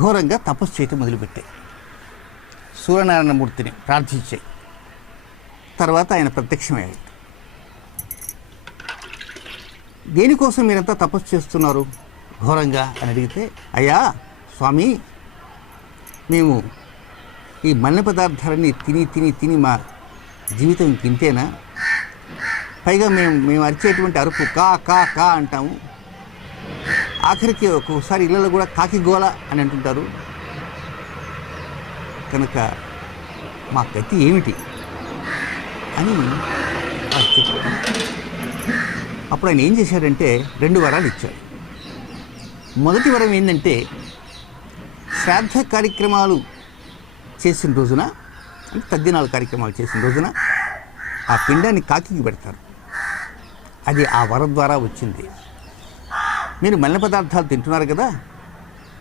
ఘోరంగా తపస్సు చేయటం మొదలుపెట్టాయి. సూర్యనారాయణమూర్తిని ప్రార్థించాయి. తర్వాత ఆయన ప్రత్యక్షమయ్యాడు. దేనికోసం మీరంతా తపస్సు చేస్తున్నారు ఘోరంగా అని అడిగితే, అయ్యా స్వామి, మేము ఈ మలిన పదార్థాలన్నీ తిని తిని తిని మా జీవితం ఇంతేనా? పైగా మేము అరిచేటువంటి అరుపు కా కా కా అంటాము. ఆఖరికి ఒక్కొక్కసారి ఇళ్ళలో కూడా కాకి గోల అని అంటుంటారు. కనుక మా గతి ఏమిటి అని చెప్పారు. అప్పుడు ఆయన ఏం చేశాడంటే 2 వరాలు ఇచ్చాడు. మొదటి వరం ఏంటంటే, శ్రాద్ధ కార్యక్రమాలు చేసిన రోజున, అంటే తద్దినాల కార్యక్రమాలు చేసిన రోజున ఆ పిండాన్ని కాకికి పెడతారు. అది ఆ వరం ద్వారా వచ్చింది. మీరు మలిన పదార్థాలు తింటున్నారు కదా,